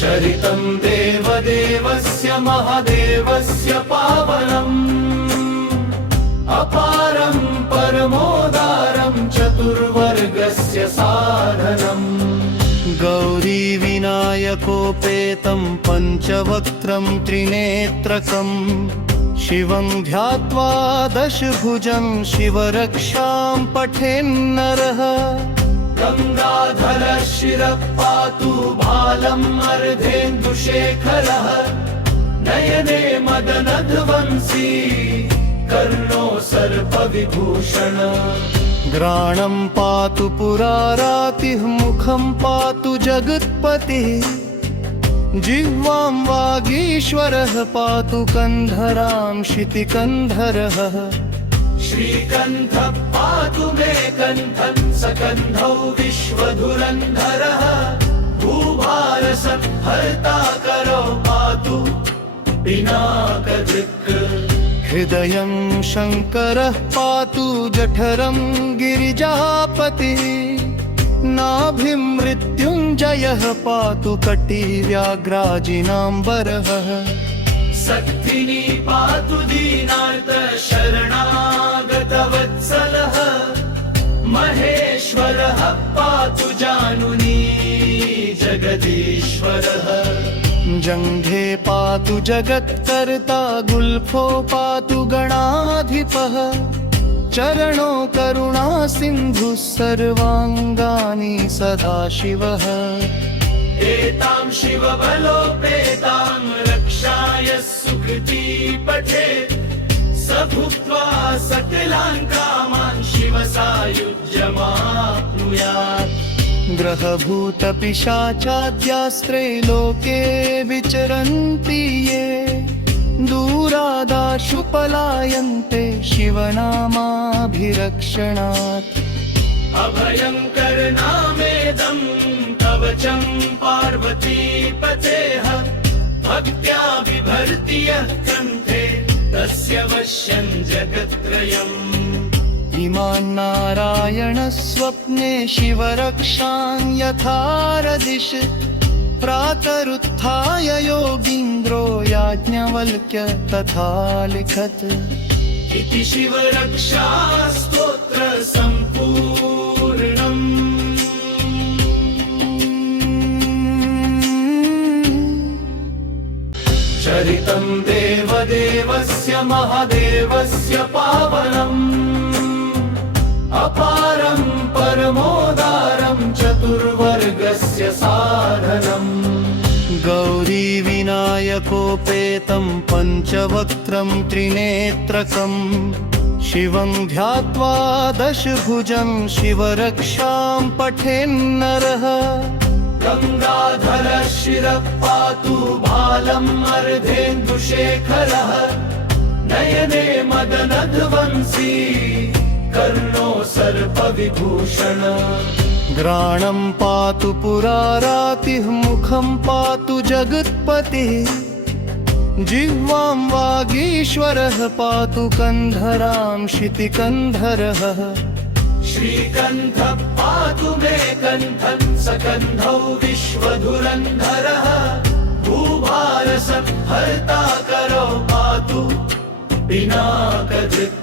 चरितं देवदेवस्य महादेवस्य पावनम् अपारं परमोदारं चतुर्वर्गस्य साधनम् गौरी विनायकोपेतं पञ्चवक्त्रं त्रिनेत्रकम् शिवं ध्यात्वा दशभुजं शिवरक्षां पठेन्नरः गंगाधरः शिरः पातु भालम् अर्धेन्दुशेखरः नयने मदनध्वंसी कर्णो सर्पविभूषण घ्राणं पातु पुरारातिः मुखं पातु जगत्पतिः जिह्वां वागीश्वरः पातु कन्धरां शितिकन्धरः श्रीकण्ठः पातु मे कण्ठं सकन्धौ विश्वधुरन्धरः भूभारसंहर्ता करो पातु पिनाकदृक् हृदयं शङ्करः पातु जठरं गिरिजापतिः नाभिं मृत्युञ्जयः पातु कटिव्याघ्राजिनाम्बरः सक्थिनी पातु दीनार्त शरणागतवत्सलः महेश्वरः पातु जानुनी जगदीश्वरः जङ्घे पातु जगत्कर्ता गुल्फो पातु गणाधिपः चरणो करुणा सिन्धुः सर्वाङ्गानि सदाशिवः एतां शिवबलोपेतां रक्षाय सुकृती पठेत् स भुक्त्वा सकलान् कामान् शिवसायुज्यमाप्नुयात् ग्रहभूतपिशाचाद्यास्त्रे लोके विचरन्ति ये दूरादाशु पलायन्ते शिवनामाभिरक्षणात् अभयङ्कर नामेदं कवचं पार्वतीपतेः भक्त्या बिभर्ति यः कण्ठे तस्य वश्यं जगत्त्रयम् इमान् नारायणस्वप्ने शिवरक्षां यथारदिश प्रातरुत्थाय योगीन्द्रो याज्ञवल्क्य तथा लिखत् इति शिवरक्षा स्तोत्र सम्पूर्णम् चरितं देवदेवस्य महादेवस्य पावनम् अपारं परमोदारं चतुर्वर्गस्य साधनम् गौरी विनायकोपेतं पञ्चवक्त्रं त्रिनेत्रकम् शिवं ध्यात्वा दशभुजं शिवरक्षां पठेन्नरः गंगाधरः शिरः पातु भालम् अर्धेन्दुशेखरः नयने मदनध्वंसी कर्णो सर्पविभूषण घ्राणं पातु पुरारातिः मुखं पातु जगत्पतिः जिह्वां वागीश्वरः पातु कन्धरां शितिकन्धरः श्रीकण्ठः पातु मे कण्ठं सकन्धौ विश्वधुरन्धरः भूभारसंहर्ता करो पातु पिनाकदृक्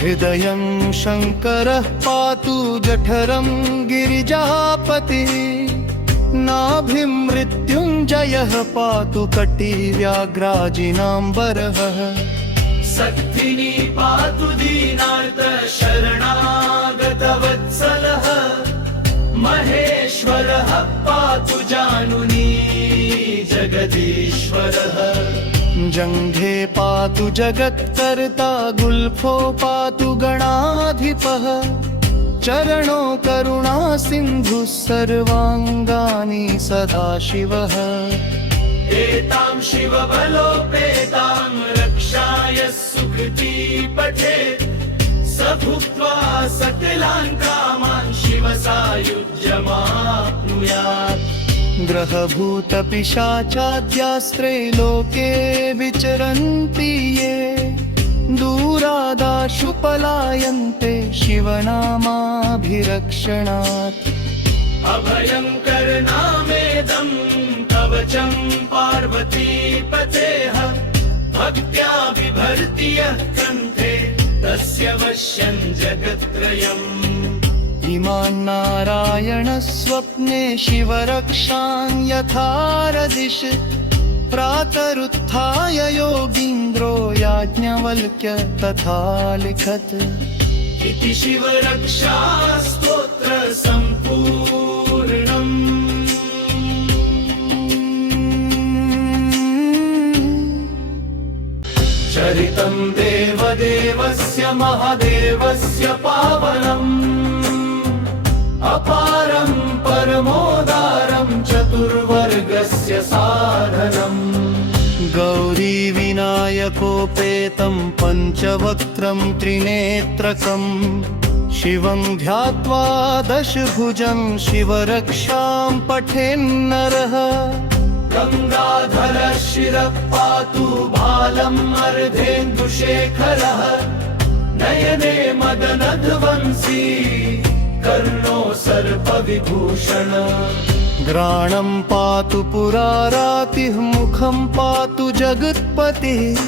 हृदयं शङ्करः पातु जठरं गिरिजापतिः नाभिं मृत्युञ्जयः पातु कटिव्याघ्राजिनाम्बरः सक्थिनी पातु दीनार्त शरणागतवत्सलः महेश्वरः पातु जानुनी जगदीश्वरः जङ्घे पातु जगत्कर्ता गुल्फो पातु गणाधिपः चरणो करुणा सिन्धुः सर्वाङ्गानि सदाशिवः एतां शिवबलोपेतां रक्षाय सुकृती पठेत् स भुक्त्वा सकलान् कामान् शिवसायुज्यमाप्नुयात् ग्रहभूतपिशाचाद्यास्त्रे लोके विचरन्ति ये दूरादाशु पलायन्ते शिवनामाभिरक्षणात् अभयंकर नामेदं कवचं पार्वतीपतेः भक्त्या बिभर्ति यः कण्ठे तस्य वश्यं जगत्त्रयम् इमान् नारायणस्वप्ने शिवरक्षां यथारदिश प्रातरुत्थाय योगीन्द्रो याज्ञवल्क्य तथा लिखत् इति शिवरक्षा स्तोत्र सम्पूर्णम्। चरितं देवदेवस्य महादेवस्य पावनम् अपारं परमोदारं चतुर्वर्गस्य साधनम् गौरीविनायकोपेतं पञ्चवक्त्रं त्रिनेत्रकं शिवं ध्यात्वा दशभुजं शिवरक्षां पठेन्नरः गङ्गाधरः शिरः पातु भालम् अर्धेन्दुशेखरः नयने मदनध्वंसी कर्णो सर्पविभूषण घ्राणं पातु पुरारातिः मुखं पातु जगत्पतिः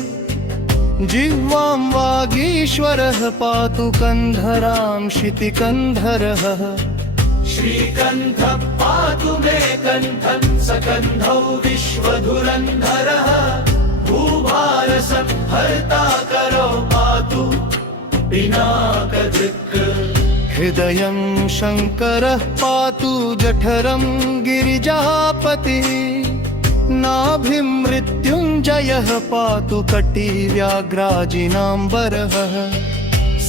जिह्वां वागीश्वरः पातु कन्धरां शितिकन्धरः श्रीकण्ठः पातु मे कण्ठं सकन्धौ विश्वधुरन्धरः भूभारसंहर्ता करो पातु पिनाकदृक् हृदयं शङ्करः पातु जठरं गिरिजापतिः नाभिं मृत्युञ्जयः पातु कटिव्याघ्राजिनाम्बरः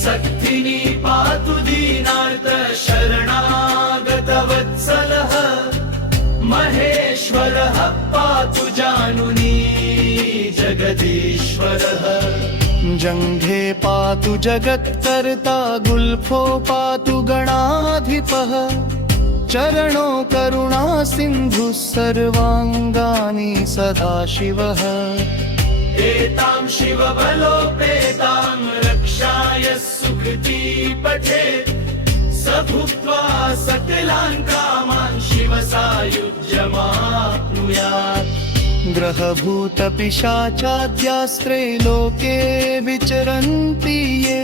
सक्थिनी पातु दीनार्त शरणागतवत्सलः महेश्वरः पातु जानुनी जगदीश्वरः जङ्घे पातु जगत्कर्ता गुल्फो पातु गणाधिपः चरणो करुणा सिन्धुः सर्वाङ्गानि सदाशिवः एतां शिवबलोपेतां रक्षाय सुकृती पठेत् स भुक्त्वा सकलान् कामान् शिवसायुज्यमाप्नुयात् ग्रहभूतपिशाचाद्यास्त्रे लोके विचरन्ति ये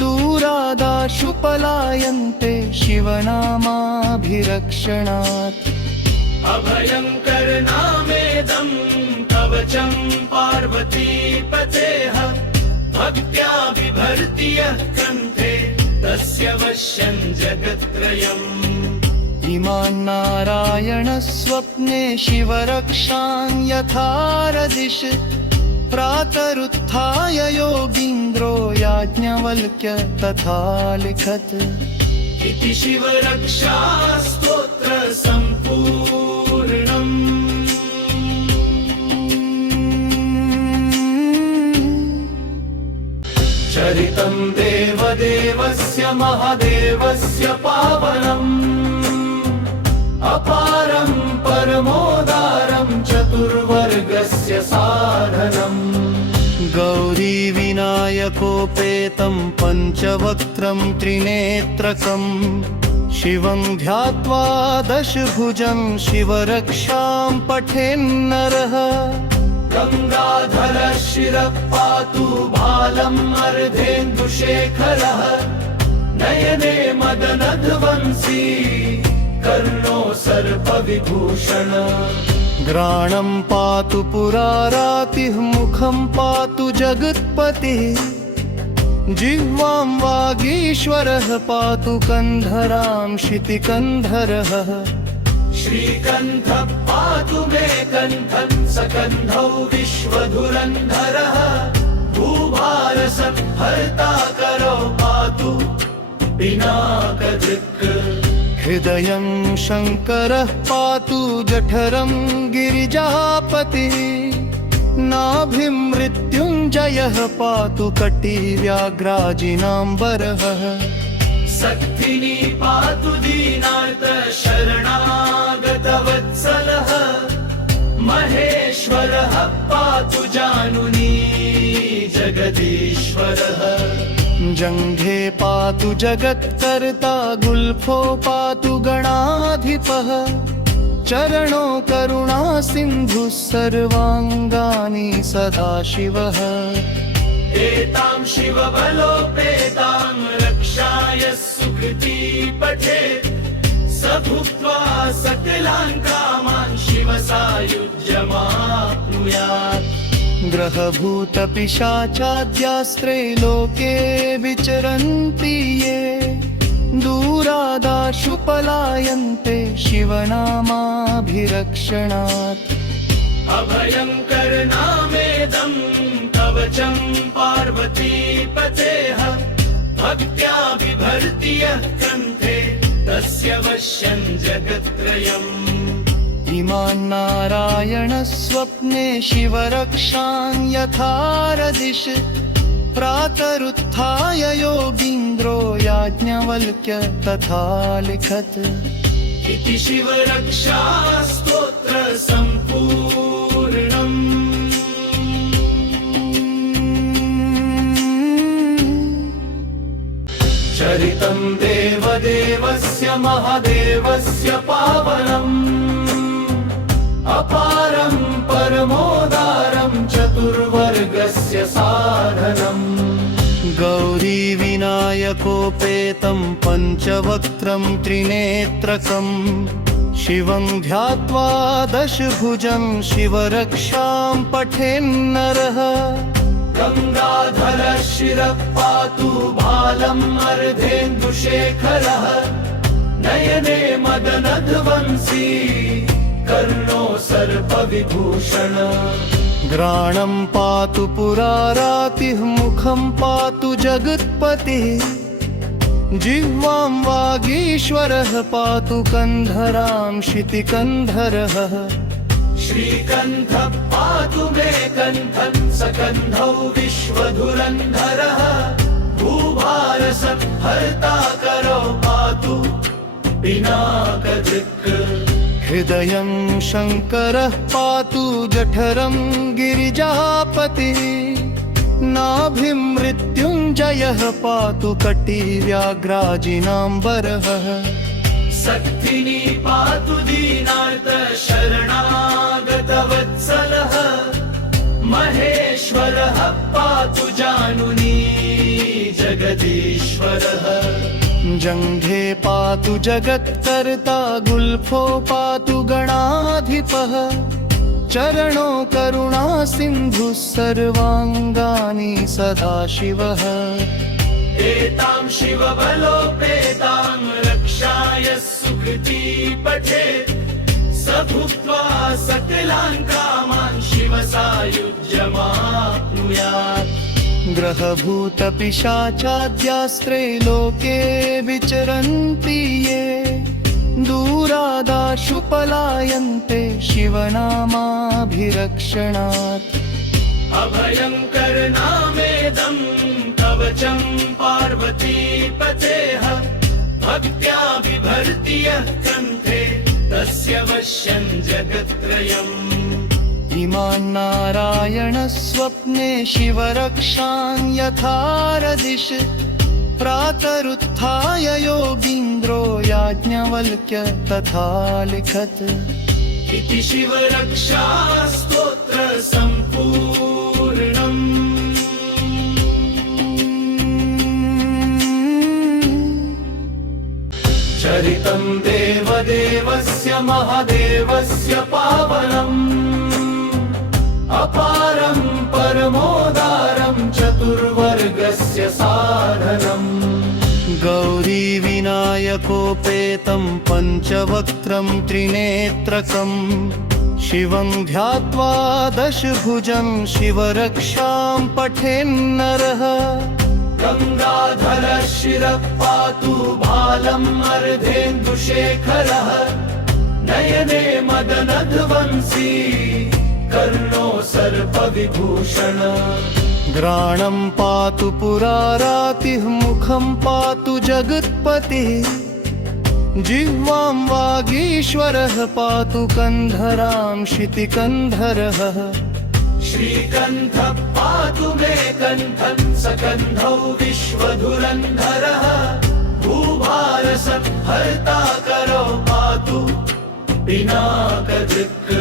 दूरादाशु पलायन्ते शिवनामाभिरक्षणात् अभयंकर नामेदं कवचं पार्वतीपतेः भक्त्या बिभर्ति यः कण्ठे तस्य वश्यं जगत्त्रयम् इमान् नारायणस्वप्ने शिवरक्षां यथारदिश प्रातरुत्थाय योगीन्द्रो याज्ञवल्क्य तथा लिखत् इति शिवरक्षा स्तोत्र सम्पूर्णम्। चरितं देवदेवस्य महादेवस्य पावनम् अपारं परमोदारं चतुर्वर्गस्य साधनम् गौरीविनायकोपेतं पञ्चवक्त्रं त्रिनेत्रकं शिवं ध्यात्वा दशभुजं शिवरक्षां पठेन्नरः गङ्गाधरः शिरः पातु भालम् अर्धेन्दुशेखरः नयने मदनध्वंसी कर्णो सर्पविभूषण घ्राणं पातु पुरारातिः मुखं पातु जगत्पतिः जिह्वां वागीश्वरः पातु कन्धरां शितिकन्धरः श्रीकण्ठः पातु मे कण्ठं सकन्धौ विश्वधुरन्धरः भूभारसंहर्ता करो पातु पिनाकदृक् हृदयं शङ्करः पातु जठरं गिरिजापतिः नाभिं मृत्युञ्जयः पातु कटिव्याघ्राजिनाम्बरः सक्थिनी पातु दीनार्त शरणागतवत्सलः महेश्वरः पातु जानुनी जगदीश्वरः जङ्घे पातु जगत्कर्ता गुल्फो पातु गणाधिपः चरणो करुणा सिन्धुः सर्वाङ्गानि सदाशिवः एतां शिवबलोपेतां रक्षाय सुकृती पठेत् स भुक्त्वा सकलान् कामान् शिवसायुज्यमाप्नुयात् ग्रहभूतपिशाचाद्यास्त्रे लोके विचरन्ति ये दूरादाशु पलायन्ते शिवनामाभिरक्षणात् अभयङ्करनामेदं कवचं पार्वतीपतेः भक्त्या बिभर्ति यः कण्ठे तस्य वश्यं जगत्त्रयम् इमान् नारायणस्वप्ने शिवरक्षां यथारदिश प्रातरुत्थाय योगीन्द्रो याज्ञवल्क्य तथा लिखत् इति शिवरक्षा स्तोत्र सम्पूर्णम् चरितं देवदेवस्य महादेवस्य पावनम् अपारं परमोदारं चतुर्वर्गस्य साधनम् गौरीविनायकोपेतं पञ्चवक्त्रं त्रिनेत्रकं शिवं ध्यात्वा दशभुजं शिवरक्षां पठेन्नरः गङ्गाधरः शिरः पातु भालम् अर्धेन्दुशेखरः नयने मदनध्वंसी कर्णो सर्पविभूषण घ्राणं पातु पुरारातिः मुखं पातु जगत्पतिः जिह्वां वागीश्वरः पातु कन्धरां शितिकन्धरः श्रीकण्ठः पातु मे कण्ठं सकन्धौ विश्वधुरन्धरः भूभारसंहर्ता करो पातु पिनाकदृक् हृदयं शङ्करः पातु जठरं गिरिजापतिः नाभिं मृत्युञ्जयः पातु कटिव्याघ्राजिनाम्बरः सक्थिनी पातु दीनार्त शरणागतवत्सलः महेश्वरः पातु जानुनी जगदीश्वरः जङ्घे पातु जगत्कर्ता गुल्फो पातु गणाधिपः चरणो करुणा सिन्धुः सर्वाङ्गानि सदाशिवः एतां शिवबलोपेतां रक्षाय सुकृती पठेत् स भुक्त्वा सकलान् कामान् शिवसायुज्यमाप्नुयात् ग्रहभूतपिशाचाद्यास्त्रे लोके विचरन्ति ये दूरादाशु पलायन्ते शिवनामाभिरक्षणात् अभयङ्करनामेदं कवचं पार्वतीपतेः भक्त्या बिभर्ति यः कण्ठे तस्य वश्यं जगत्त्रयम् इमान् नारायणस्वप्ने शिवरक्षां यथारदिश प्रातरुत्थाय योगीन्द्रो याज्ञवल्क्य तथा लिखत् इति शिवरक्षा स्तोत्र सम्पूर्णम् चरितं देवदेवस्य महादेवस्य पावनम् अपारं परमोदारं चतुर्वर्गस्य साधनम् गौरीविनायकोपेतं पञ्चवक्त्रं त्रिनेत्रकं शिवं ध्यात्वा दशभुजं शिवरक्षां पठेन्नरः गङ्गाधरः शिरः पातु भालम् अर्धेन्दुशेखरः नयने मदनध्वंसी कर्णो सर्पविभूषण घ्राणं पातु पुरारातिः मुखं पातु जगत्पतिः जिह्वां वागीश्वरः पातु कन्धरां शितिकन्धरः श्रीकण्ठः पातु मे कण्ठं सकन्धौ विश्वधुरन्धरः भूभारसंहर्ता करो पातु पिनाकदृक्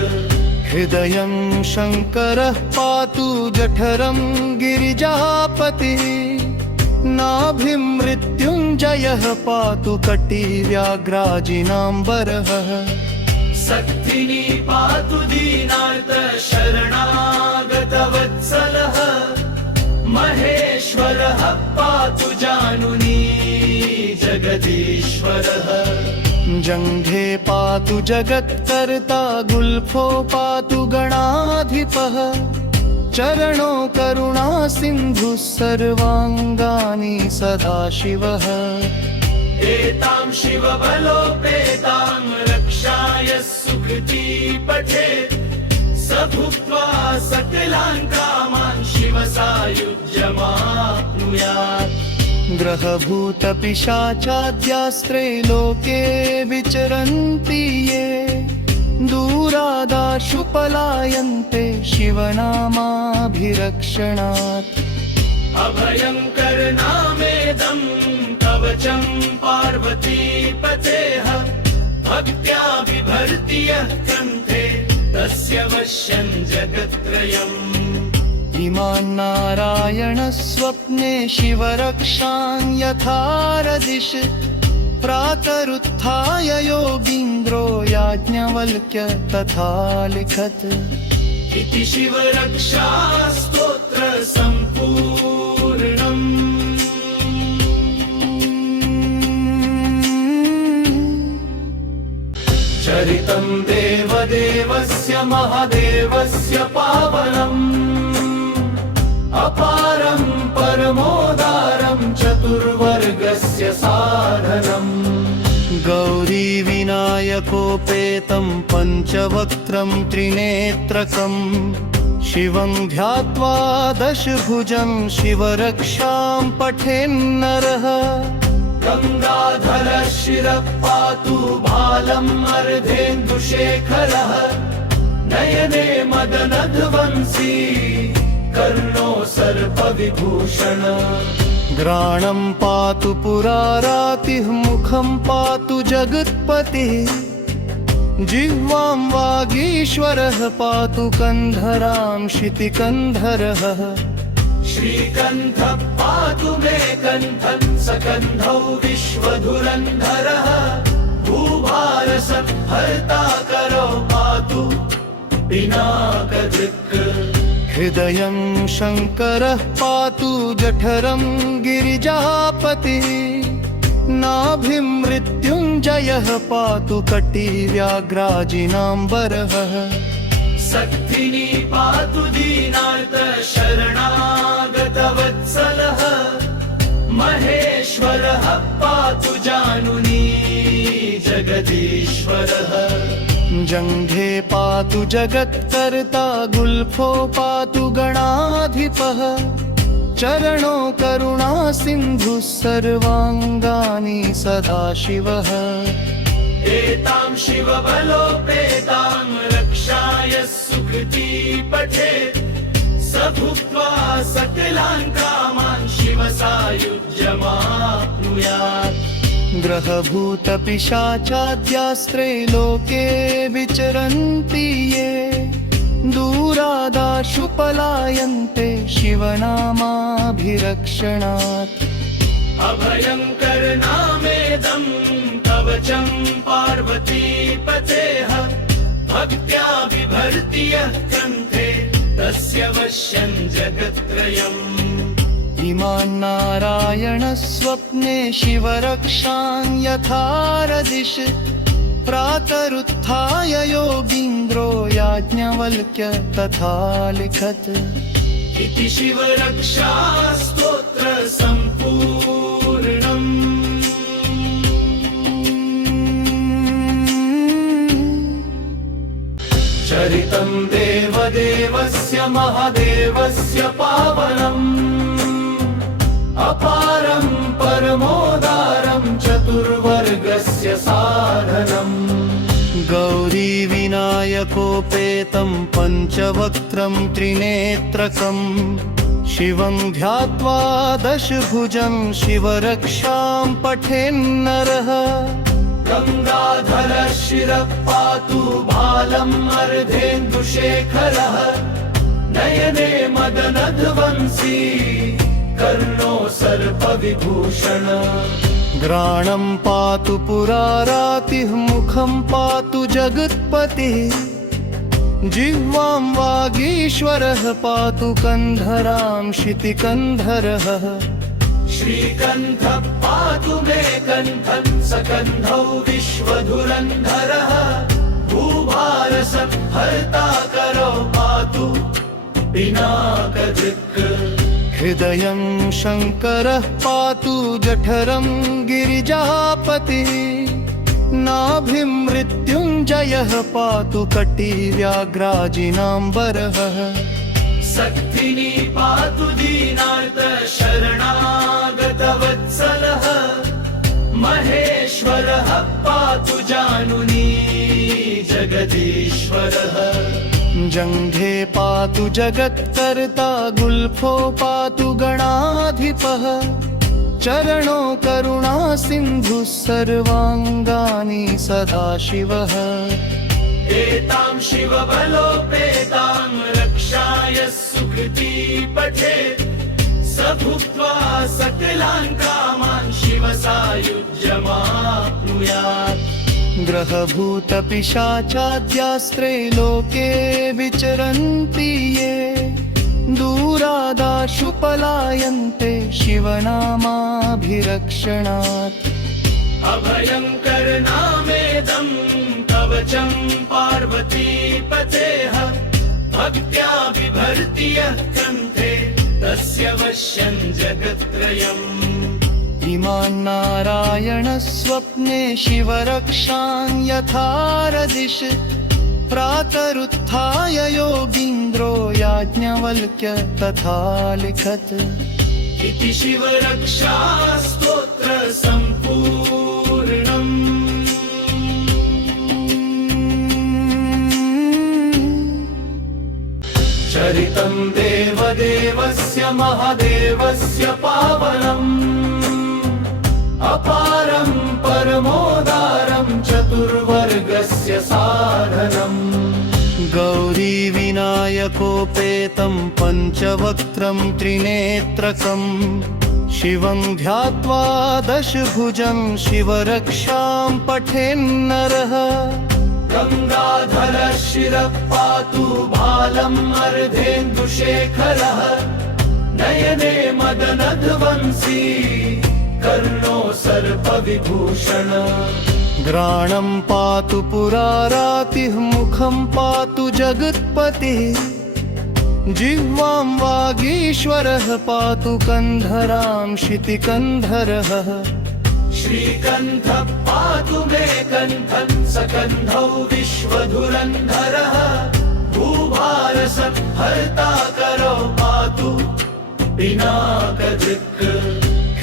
हृदयं शङ्करः पातु जठरं गिरिजापतिः नाभिं मृत्युञ्जयः पातु कटिव्याघ्राजिनाम्बरः सक्थिनी पातु दीनार्त शरणागतवत्सलः महेश्वरः पातु जानुनी जगदीश्वरः जङ्घे पातु जगत्कर्ता गुल्फो पातु गणाधिपः चरणो करुणा सिन्धुः सर्वाङ्गानि सदाशिवः एतां शिवबलोपेतां रक्षाय सुकृती पठेत् स भुक्त्वा सकलान् कामान् शिवसायुज्यमाप्नुयात् ग्रहभूतपिशाचाद्यास्त्रे लोके विचरन्ति ये दूरादाशु पलायन्ते शिवनामाभिरक्षणात् अभयङ्करनामेदं कवचं पार्वतीपतेः भक्त्या बिभर्ति यः कण्ठे तस्य वश्यं जगत्त्रयम् इमान् नारायणस्वप्ने शिवरक्षां यथारदिश प्रातरुत्थाय योगीन्द्रो याज्ञवल्क्य तथा लिखत् इति शिवरक्षा स्तोत्र सम्पूर्णम् चरितं देवदेवस्य महादेवस्य पावनम् अपारं परमोदारं चतुर्वर्गस्य साधनम् गौरीविनायकोपेतं पञ्चवक्त्रं त्रिनेत्रकं शिवं ध्यात्वा दशभुजं शिवरक्षां पठेन्नरः गङ्गाधरः शिरः पातु भालम् अर्धेन्दुशेखरः नयने मदनध्वंसी कर्णो सर्पविभूषण घ्राणं पातु पुरारातिः मुखं पातु जगत्पतिः जिह्वां वागीश्वरः पातु कन्धरां शितिकन्धरः श्रीकण्ठः पातु मे कण्ठं सकन्धौ विश्वधुरन्धरः भूभारसंहर्ता करो पातु पिनाकदृक् हृदयं शङ्करः पातु जठरं गिरिजापतिः नाभिं मृत्युञ्जयः पातु कटिव्याघ्राजिनाम्बरः सक्थिनी पातु दीनार्त शरणागतवत्सलः महेश्वरः पातु जानुनी जगदीश्वरः जङ्घे पातु जगत्कर्ता गुल्फो पातु गणाधिपः चरणो करुणा सिन्धुः सर्वाङ्गानि सदाशिवः एतां शिवबलोपेतां रक्षाय सुकृती पठेत् स भुक्त्वा सकलान् कामान् शिवसायुज्यमाप्नुयात् ग्रहभूतपिशाचाद्यास्त्रे लोके विचरन्ति ये दूरादाशु पलायन्ते शिवनामाभिरक्षणात् अभयङ्करनामेदं कवचं पार्वतीपतेः भक्त्या बिभर्ति यः कण्ठे तस्य वश्यं जगत्त्रयम् इमान् नारायणस्वप्ने शिवरक्षां यथारदिश प्रातरुत्थाय योगीन्द्रो याज्ञवल्क्य तथा लिखत् इति शिवरक्षा स्तोत्र सम्पूर्णम् चरितं देवदेवस्य महादेवस्य पावनम् अपारं परमोदारं चतुर्वर्गस्य साधनम् गौरीविनायकोपेतं पञ्चवक्त्रं त्रिनेत्रकम् शिवं ध्यात्वा दशभुजं शिवरक्षां पठेन्नरः गंगाधर शिरः पातु भालम् अर्धेन्दुशेखरः नयने मदनध्वंसी कर्णो सर्पविभूषण घ्राणं पातु पुरारातिः मुखं पातु जगत्पतिः जिह्वां वागीश्वरः पातु कन्धरां शितिकन्धरः श्रीकण्ठः पातु मे कण्ठं सकन्धौ विश्वधुरन्धरः भूभारसंहर्ता करो पातु पिनाकदृक् हृदयं शङ्करः पातु जठरं गिरिजापतिः नाभिं मृत्युञ्जयः पातु कटिव्याघ्राजिनाम्बरः सक्थिनी पातु दीनार्त शरणागतवत्सलः महेश्वरः पातु जानुनी जगदीश्वरः जङ्घे पातु जगत्कर्ता गुल्फो पातु गणाधिपः चरणो करुणा सिन्धुः सर्वाङ्गानि सदाशिवः एतां शिवबलोपेतां रक्षाय सुकृती पठेत् स भुक्त्वा सकलान् कामान् शिवसायुज्यमाप्नुयात् ग्रहभूतपिशाचाद्यास्त्रे लोके विचरन्ति ये दूरादाशु पलायन्ते शिवनामाभिरक्षणात् अभयङ्कर नामेदं कवचं पार्वतीपतेः भक्त्या बिभर्ति यः कण्ठे तस्य वश्यं जगत्त्रयम् इमान् नारायणस्वप्ने शिवरक्षां यथारदिश प्रातरुत्थाय योगीन्द्रो याज्ञवल्क्य तथा लिखत् इति शिवरक्षा स्तोत्र सम्पूर्णम् चरितं देवदेवस्य महादेवस्य पावनम् अपारं परमोदारं चतुर्वर्गस्य साधनम् गौरीविनायकोपेतं पञ्चवक्त्रं त्रिनेत्रकम् शिवं ध्यात्वा दशभुजं शिवरक्षां पठेन्नरः गंगाधर शिरः पातु भालम् अर्धेन्दुशेखरः नयने मदनध्वंसी कर्णो सर्पविभूषण घ्राणं पातु पुरारातिः मुखं पातु जगत्पतिः जिह्वां वागीश्वरः पातु कन्धरां शितिकन्धरः श्रीकण्ठः पातु मे कण्ठं सकन्धौ विश्वधुरन्धरः भूभारसंहर्ता करो पातु पिनाकदृक्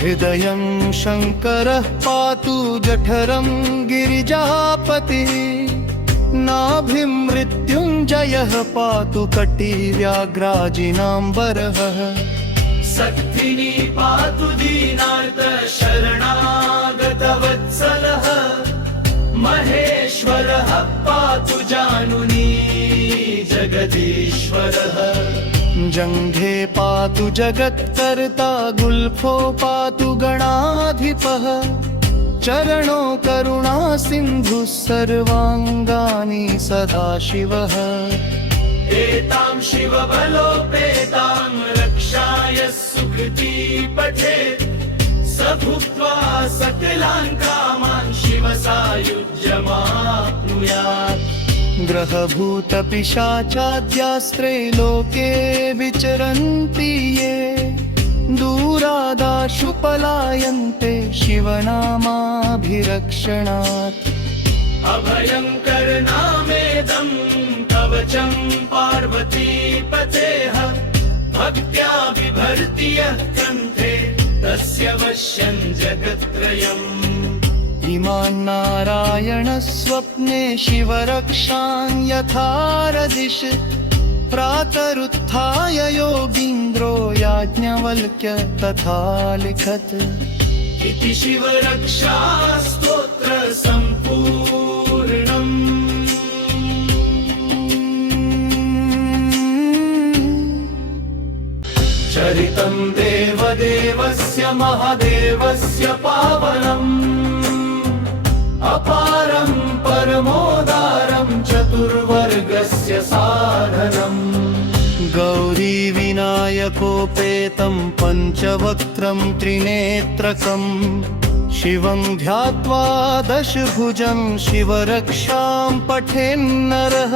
हृदयं शङ्करः पातु जठरं गिरिजापतिः नाभिं मृत्युञ्जयः पातु कटिव्याघ्राजिनाम्बरः सक्थिनी पातु दीनार्त शरणागतवत्सलः महेश्वरः पातु जानुनी जगदीश्वरः जङ्घे पातु जगत्कर्ता गुल्फो पातु गणाधिपः चरणो करुणा सिन्धुः सर्वाङ्गानि सदाशिवः एतां शिवबलोपेतां रक्षाय सुकृती पठेत् स भुक्त्वा सकलान् कामान् शिवसायुज्यमाप्नुयात् ग्रहभूतपिशाचाद्यास्त्रे लोके विचरन्ति ये दूरादाशु पलायन्ते शिवनामाभिरक्षणात् अभयङ्कर नामेदं कवचं पार्वतीपतेः भक्त्या बिभर्ति यः कण्ठे तस्य वश्यं जगत्त्रयम् इमान्नारायणस्वप्ने शिवरक्षां यथारदिश प्रातरुत्थाय योगीन्द्रो याज्ञवल्क्य तथा लिखत् इति शिवरक्षा स्तोत्र सम्पूर्णम्। चरितं देवदेवस्य महादेवस्य पावनम् अपारं परमोदारं चतुर्वर्गस्य साधनम्। गौरीविनायकोपेतं पञ्चवक्त्रं त्रिनेत्रकं शिवं ध्यात्वा दशभुजं शिवरक्षां पठेन्नरः।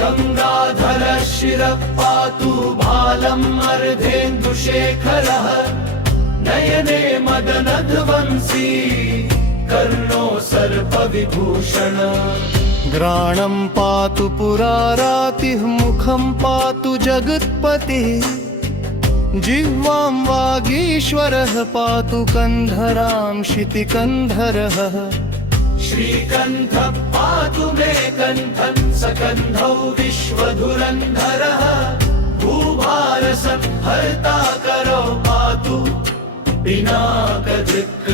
गङ्गाधरः शिरः पातु भालम् अर्धेन्दुशेखरः नयने मदनध्वंसी कर्णो सर्पविभूषण। घ्राणं पातु पुरारातिः मुखं पातु जगत्पतिः जिह्वां वागीश्वरः पातु कन्धरां शितिकन्धरः। श्रीकण्ठः पातु मे कण्ठं सकन्धौ विश्वधुरन्धरः भूभारसंहर्ता करौ पातु पिनाकदृक्।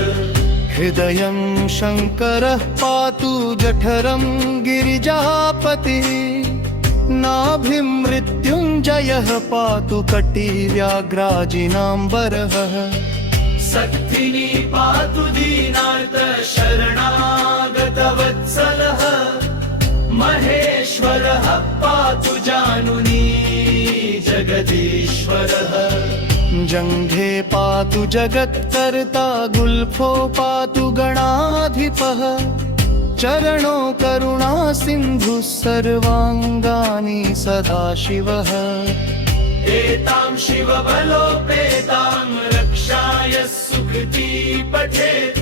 हृदयं शङ्करः पातु जठरं गिरिजापतिः नाभिं मृत्युञ्जयः पातु कटिव्याघ्राजिनाम्बरः। सक्थिनी पातु दीनार्त शरणागतवत्सलः महेश्वरः पातु जानुनी जगदीश्वरः। जङ्घे पातु जगत्कर्ता गुल्फो पातु गणाधिपः चरणो करुणा सिन्धुः सर्वाङ्गानि सदाशिवः। एतां शिवबलोपेतां रक्षाय सुकृती पठेत्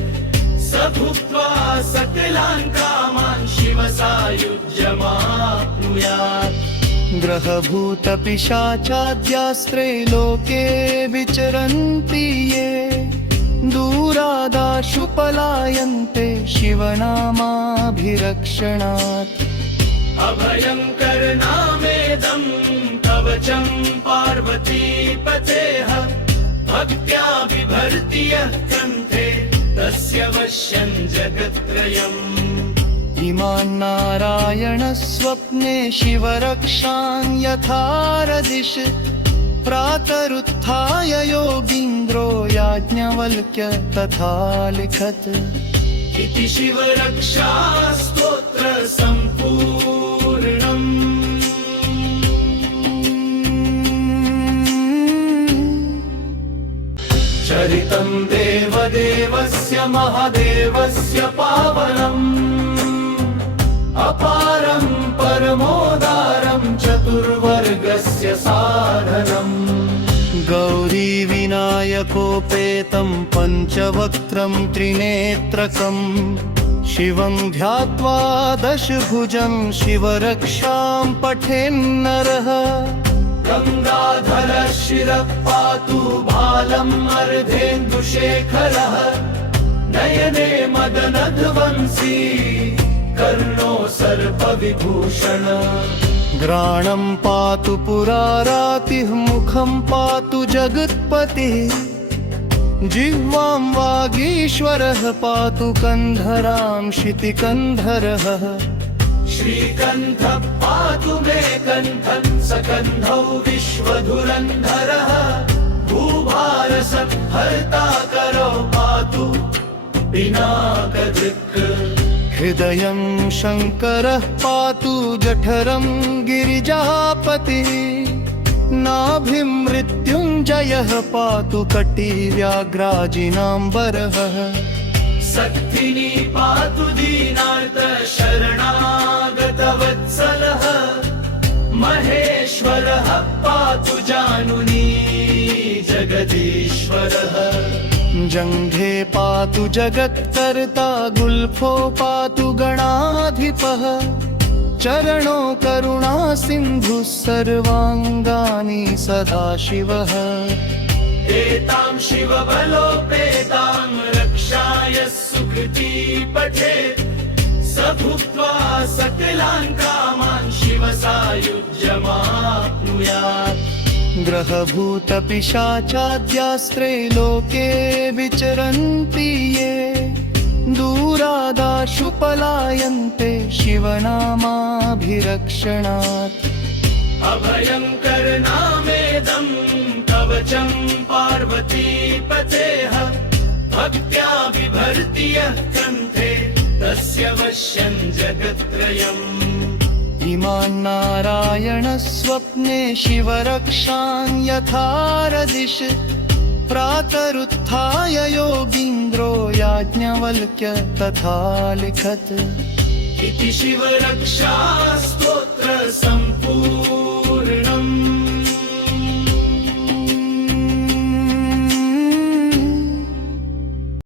स भुक्त्वा सकलान् कामान् शिवसायुज्यमाप्नुयात्। ग्रहभूतपिशाचाद्यास्त्रे लोके विचरन्ति ये दूरादाशु पलायन्ते शिवनामाभिरक्षणात्। अभयङ्कर नामेदं कवचं पार्वतीपतेः भक्त्या बिभर्ति यः कण्ठे तस्य वश्यं जगत्त्रयम्। इमान्नारायणस्वप्ने शिवरक्षां यथारदिश प्रातरुत्थाय योगीन्द्रो याज्ञवल्क्य तथा लिखत् इति शिवरक्षा स्तोत्र सम्पूर्णम्। चरितं देवदेवस्य महादेवस्य पावनम् अपारं परमोदारं चतुर्वर्गस्य साधनम्। गौरीविनायकोपेतं पञ्चवक्त्रं त्रिनेत्रकं शिवं ध्यात्वा दशभुजं शिवरक्षां पठेन्नरः। गङ्गाधरः शिरः पातु भालम् अर्धेन्दुशेखरः नयने मदनध्वंसी कर्णो सर्पविभूषण। घ्राणं पातु पुरारातिः मुखं पातु जगत्पतिः जिह्वां वागीश्वरः पातु कन्धरां शितिकन्धरः। श्रीकण्ठः पातु मे कण्ठं सकन्धौ विश्वधुरन्धरः भूभारसंहर्ता करौ पातु पिनाकदृक्। हृदयं शङ्करः पातु जठरं गिरिजापतिः नाभिं मृत्युञ्जयः पातु कटिव्याघ्राजिनाम्बरः। सक्थिनी पातु दीनार्त शरणागतवत्सलः महेश्वरः पातु जानुनी जगदीश्वरः। जङ्घे पातु जगत्कर्ता गुल्फो पातु गणाधिपः चरणो करुणा सिन्धुः सर्वाङ्गानि सदाशिवः। एतां शिवबलोपेतां रक्षाय सुकृती पठेत् स भुक्त्वा सकलान् कामान् शिवसायुज्यमाप्नुयात् ग्रहभूतपिशाचाद्यास्त्रे लोके विचरन्ति ये दूरादाशु पलायन्ते शिवनामाभिरक्षणात् अभयङ्कर नामेदं कवचं पार्वतीपतेः भक्त्या बिभर्ति यः कण्ठे तस्य वश्यं जगत्त्रयम् इमान् नारायणस्वप्ने शिवरक्षां यथारदिश प्रातरुत्थाय योगीन्द्रो याज्ञवल्क्य तथा लिखत् इति शिवरक्षा स्तोत्र सम्पूर्णम्।